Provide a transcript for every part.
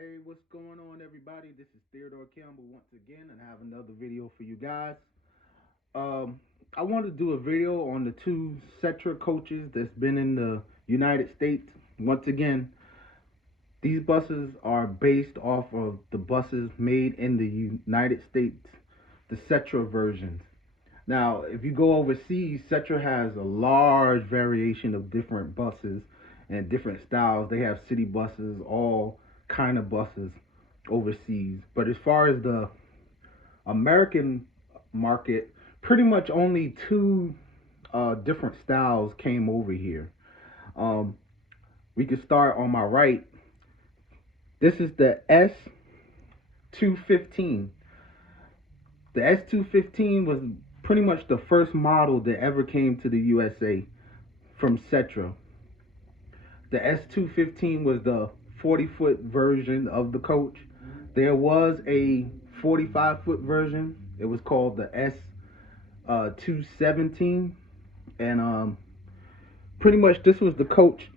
Hey, what's going on, everybody? This is Theodore Campbell once again, and I have another video for you guys. Um, I want to do a video on the two Setra coaches that's been in the United States. Once again, these buses are based off of the buses made in the United States, the Setra versions. Now, if you go overseas, Setra has a large variation of different buses and different styles. They have city buses, all kind of buses overseas. But as far as the American market, pretty much only two different styles came over here. Um, we can start on my right. This is the S215. The S215 was pretty much the first model that ever came to the USA from Setra. The S215 was the 40-foot version of the coach. There was a 45-foot version. It was called the S217, and pretty much this was the coach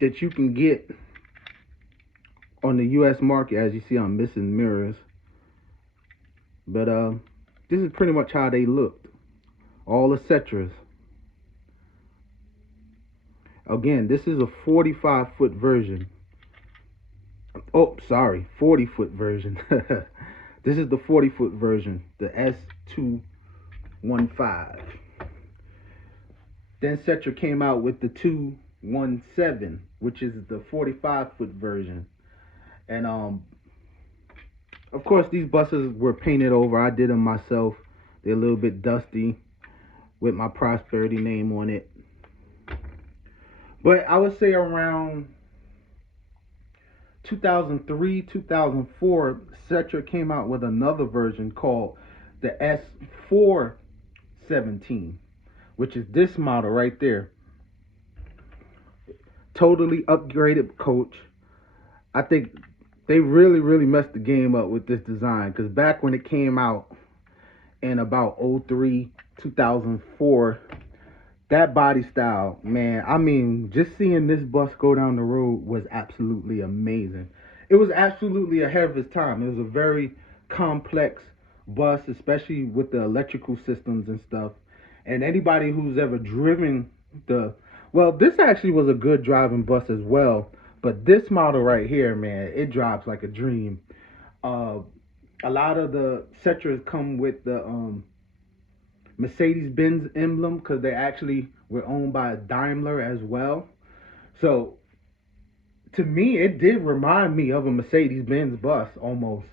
that you can get on the U.S. market. As you see, I'm missing mirrors, but this is pretty much how they looked. All the Setras. Again, this is a 45-foot version. Oh, sorry, 40-foot version. This is the 40-foot version, the S215. Then Setra came out with the 217, which is the 45-foot version. And of course, these buses were painted over. I did them myself. They're a little bit dusty with my Prosperity name on it. But I would say around 2003, 2004, Setra came out with another version called the S417, which is this model right there. Totally upgraded coach. I think they really messed the game up with this design, because back when it came out in about 03, 2004, that body style, man, I mean, just seeing this bus go down the road was absolutely amazing. It was absolutely ahead of its time. It was a very complex bus, especially with the electrical systems and stuff. And anybody who's ever driven the, well, this actually was a good driving bus as well. But this model right here, man, it drives like a dream. Uh, a lot of the Setras come with the Mercedes-Benz emblem, because they actually were owned by Daimler as well. So to me, it did remind me of a Mercedes-Benz bus almost.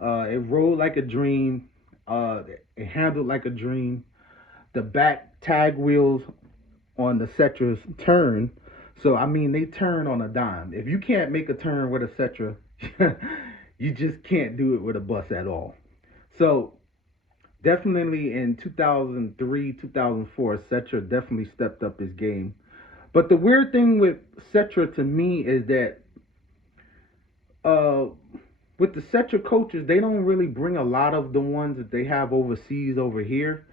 It rolled like a dream. It handled like a dream. The back tag wheels on the Setras turn. So I mean, they turn on a dime. If you can't make a turn with a Setra, you just can't do it with a bus at all. So definitely in 2003, 2004, Setra definitely stepped up his game. But the weird thing with Setra to me is that uh, with the Setra coaches, they don't really bring a lot of the ones that they have overseas over here.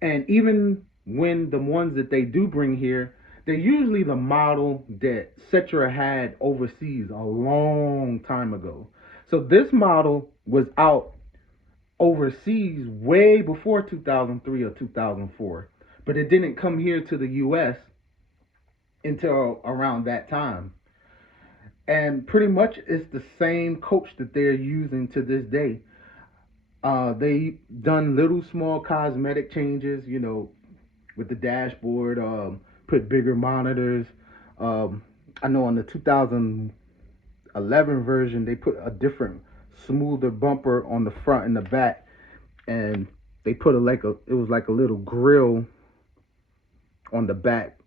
And even when the ones that they do bring here, they're usually the model that Setra had overseas a long time ago. So this model was out overseas way before 2003 or 2004, but it didn't come here to the US until around that time. And pretty much it's the same coach that they're using to this day. They done little small cosmetic changes, with the dashboard, put bigger monitors. Um, I know on the 2011 version they put a different, smoother bumper on the front and the back, and they put it was like a little grill on the back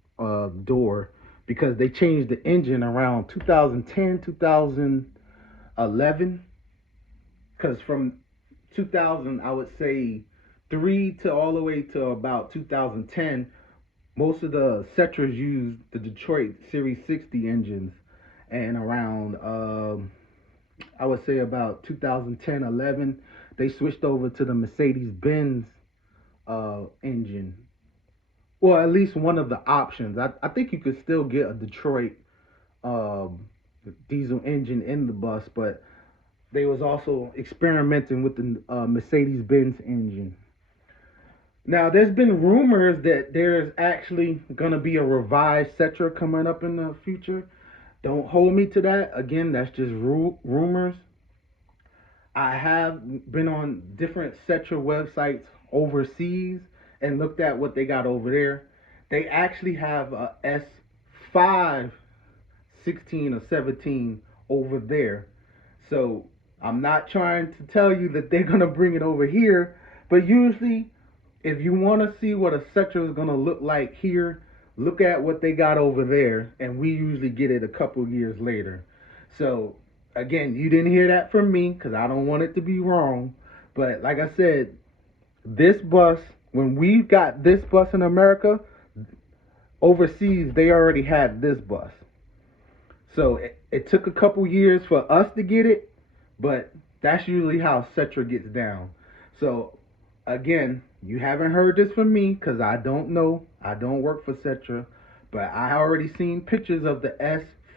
door, because they changed the engine around 2010, 2011. Because from 2000, I would say, three to all the way to about 2010, most of the Setras used the Detroit Series 60 engines, and around I would say about 2010, 11, they switched over to the Mercedes-Benz engine, or at least one of the options. I think you could still get a Detroit diesel engine in the bus, but they was also experimenting with the Mercedes-Benz engine. Now, there's been rumors that there's actually gonna be a revised Setra coming up in the future. Don't hold me to that. Again, that's just rumors. I have been on different Setra websites overseas and looked at what they got over there. They actually have a S5 16 or 17 over there. So I'm not trying to tell you that they're gonna bring it over here, but usually if you want to see what a Setra is gonna look like here, look at what they got over there, and we usually get it a couple years later. So again, you didn't hear that from me because I don't want it to be wrong. But like I said, this bus, when we got this bus in America, overseas they already had this bus. So it took a couple years for us to get it, but that's usually how Setra gets down. So again, you haven't heard this from me because I don't know. I don't work for Setra, but I already seen pictures of the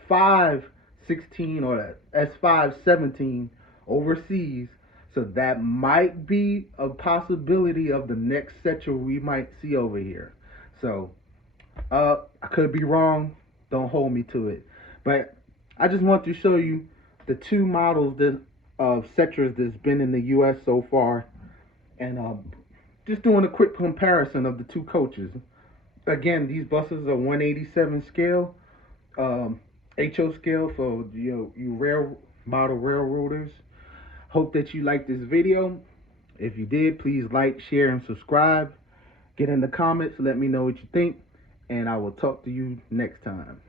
S516 or the S517 overseas. So that might be a possibility of the next Setra we might see over here. So I could be wrong. Don't hold me to it. But I just want to show you the two models of Setras that's been in the U.S. so far, and just doing a quick comparison of the two coaches. Again, these buses are 187 scale, HO scale for you rail model railroaders. Hope that you like this video. If you did, please like, share, and subscribe. Get in the comments, let me know what you think, and I will talk to you next time.